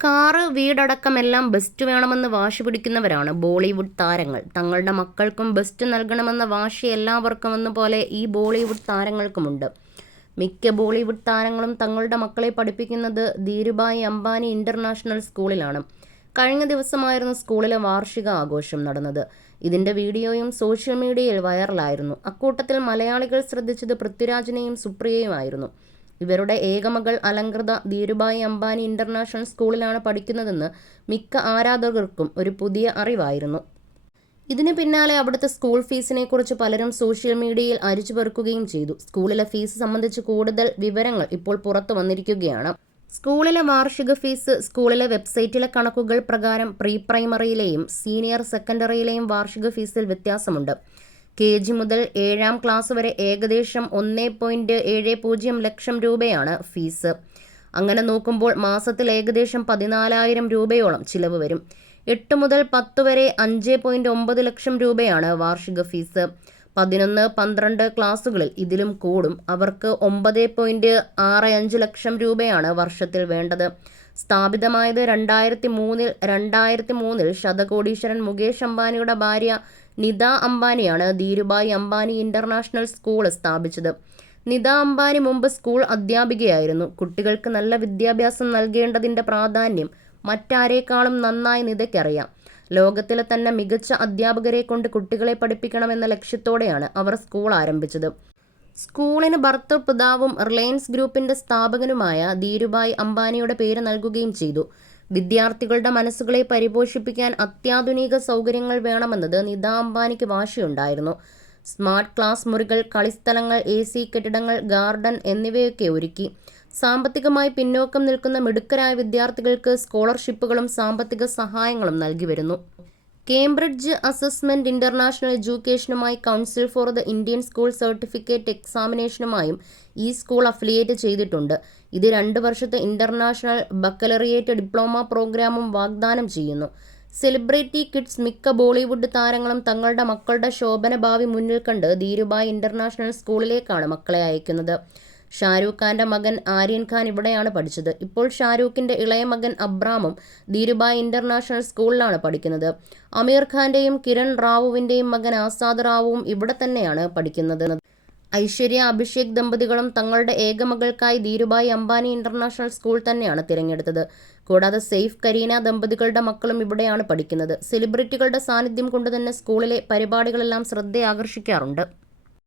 Car, വീടടക്കമെല്ലാം best വേണമെന്ന് വാശി പിടിക്കുന്നവരാണ് ബോളിവുഡ് താരങ്ങൾ. തങ്ങളുടെ മക്കൾക്കും ബെസ്റ്റ് നൽകണമെന്ന വാശി എല്ലാവർക്കും പോലെ ഈ ബോളിവുഡ് താരങ്ങൾക്കുമുണ്ട്. മിക്ക ബോളിവുഡ് താരങ്ങളും തങ്ങളുടെ മക്കളെ പഠിപ്പിക്കുന്നത് ധീരുഭായ് അംബാനി ഇന്റർനാഷണൽ സ്കൂളിലാണ്. കഴിഞ്ഞ ദിവസമായിരുന്നു സ്കൂളിലെ വാർഷിക ആഘോഷം നടന്നത്. ഇതിന്റെ വീഡിയോയും സോഷ്യൽ മീഡിയയിൽ വൈറലായിരുന്നു. അക്കൂട്ടത്തിൽ മലയാളികൾ ശ്രദ്ധിച്ചത് പൃഥ്വിരാജിനെയും സുപ്രിയയുമായിരുന്നു. ഇവരുടെ ഏകമകൾ അലങ്കൃത ധീരുഭായ് അംബാനി ഇന്റർനാഷണൽ സ്കൂളിലാണ് പഠിക്കുന്നതെന്ന് മിക്ക ആരാധകർക്കും ഒരു പുതിയ അറിവായിരുന്നു. ഇതിന് പിന്നാലെ അവിടുത്തെ സ്കൂൾ ഫീസിനെക്കുറിച്ച് പലരും സോഷ്യൽ മീഡിയയിൽ അരിച്ചുപെറുക്കുകയും ചെയ്തു. സ്കൂളിലെ ഫീസ് സംബന്ധിച്ച് കൂടുതൽ വിവരങ്ങൾ ഇപ്പോൾ പുറത്തു വന്നിരിക്കുകയാണ്. സ്കൂളിലെ വാർഷിക ഫീസ് സ്കൂളിലെ വെബ്സൈറ്റിലെ കണക്കുകൾ പ്രകാരം പ്രീ പ്രൈമറിയിലെയും സീനിയർ സെക്കൻഡറിയിലെയും വാർഷിക ഫീസിൽ വ്യത്യാസമുണ്ട്. KG മുതൽ 7ാം ക്ലാസ് വരെ ഏകദേശം 1.70 ലക്ഷം രൂപയാണ് ഫീസ്. അങ്ങനെ നോക്കുമ്പോൾ മാസത്തിൽ ഏകദേശം 14,000 രൂപയോളം ചിലവ് വരും. 8 മുതൽ 10 വരെ 5.9 ലക്ഷം രൂപയാണ് വാർഷിക ഫീസ്. 11, 12 ക്ലാസ്സുകളിൽ ഇതിലും കൂടും. അവർക്ക് 9.65 ലക്ഷം രൂപയാണ് വർഷത്തിൽ വേണ്ടത്. സ്ഥാപിതമായത് 2003-ൽ ശതകോടീശ്വരൻ മുകേഷ് അംബാനിയുടെ ഭാര്യ നിത അംബാനിയാണ് ധീരുഭായ് അംബാനി ഇന്റർനാഷണൽ സ്കൂൾ സ്ഥാപിച്ചത്. നിത അംബാനി മുമ്പ് സ്കൂൾ അധ്യാപികയായിരുന്നു. കുട്ടികൾക്ക് നല്ല വിദ്യാഭ്യാസം നൽകേണ്ടതിന്റെ പ്രാധാന്യം മറ്റാരേക്കാളും നന്നായി നിതയ്ക്കറിയാം. ലോകത്തിലെ തന്നെ മികച്ച അധ്യാപകരെ കൊണ്ട് കുട്ടികളെ പഠിപ്പിക്കണമെന്ന ലക്ഷ്യത്തോടെയാണ് അവർ സ്കൂൾ ആരംഭിച്ചത്. സ്കൂളിന് ഭർത്തൃപിതാവും റിലയൻസ് ഗ്രൂപ്പിന്റെ സ്ഥാപകനുമായ ധീരുഭായ് അംബാനിയുടെ പേര് നൽകുകയും ചെയ്തു. വിദ്യാർത്ഥികളുടെ മനസ്സുകളെ പരിപോഷിപ്പിക്കാൻ അത്യാധുനിക സൗകര്യങ്ങൾ വേണമെന്നത് നിത അംബാനിക്ക് വാശിയുണ്ടായിരുന്നു. സ്മാർട്ട് ക്ലാസ് മുറികൾ, കളിസ്ഥലങ്ങൾ, AC കെട്ടിടങ്ങൾ, ഗാർഡൻ എന്നിവയൊക്കെ ഒരുക്കി. സാമ്പത്തികമായി പിന്നോക്കം നിൽക്കുന്ന മിടുക്കരായ വിദ്യാർത്ഥികൾക്ക് സ്കോളർഷിപ്പുകളും സാമ്പത്തിക സഹായങ്ങളും നൽകി വരുന്നു. കേംബ്രിഡ്ജ് അസസ്മെന്റ് ഇന്റർനാഷണൽ എഡ്യൂക്കേഷനുമായി council for the Indian school certificate എക്സാമിനേഷനുമായും ഈ സ്കൂൾ അഫിലിയേറ്റ് ചെയ്തിട്ടുണ്ട്. ഇത് 2 വർഷത്തെ ഇന്റർനാഷണൽ ബക്കലറിയേറ്റ് ഡിപ്ലോമ പ്രോഗ്രാമും വാഗ്ദാനം ചെയ്യുന്നു. സെലിബ്രിറ്റി കിഡ്സ് മിക്ക ബോളിവുഡ് താരങ്ങളും തങ്ങളുടെ മക്കളുടെ ശോഭന ഭാവി മുന്നിൽ കണ്ട് ധീരുഭായ് ഇന്റർനാഷണൽ സ്കൂളിലേക്കാണ് മക്കളെ അയക്കുന്നത്. ഷാരൂഖ് ഖാന്റെ മകൻ ആര്യൻ ഖാൻ ഇവിടെയാണ് പഠിച്ചത്. ഇപ്പോൾ ഷാരൂഖിന്റെ ഇളയ മകൻ അബ്രാമും ധീരുഭായ് ഇന്റർനാഷണൽ സ്കൂളിലാണ് പഠിക്കുന്നത്. അമീർ ഖാന്റെയും കിരൺ റാവുവിന്റെയും മകൻ ആസാദ് റാവുവും ഇവിടെ തന്നെയാണ് പഠിക്കുന്നത്. ഐശ്വര്യ, അഭിഷേക് ദമ്പതികളും തങ്ങളുടെ ഏകമകൾക്കായി ധീരുഭായ് അംബാനി ഇന്റർനാഷണൽ സ്കൂൾ തന്നെയാണ് തിരഞ്ഞെടുത്തത്. കൂടാതെ സെയ്ഫ്, കരീന ദമ്പതികളുടെ മക്കളും ഇവിടെയാണ് പഠിക്കുന്നത്. സെലിബ്രിറ്റികളുടെ സാന്നിധ്യം കൊണ്ടുതന്നെ സ്കൂളിലെ പരിപാടികളെല്ലാം ശ്രദ്ധയാകർഷിക്കാറുണ്ട്.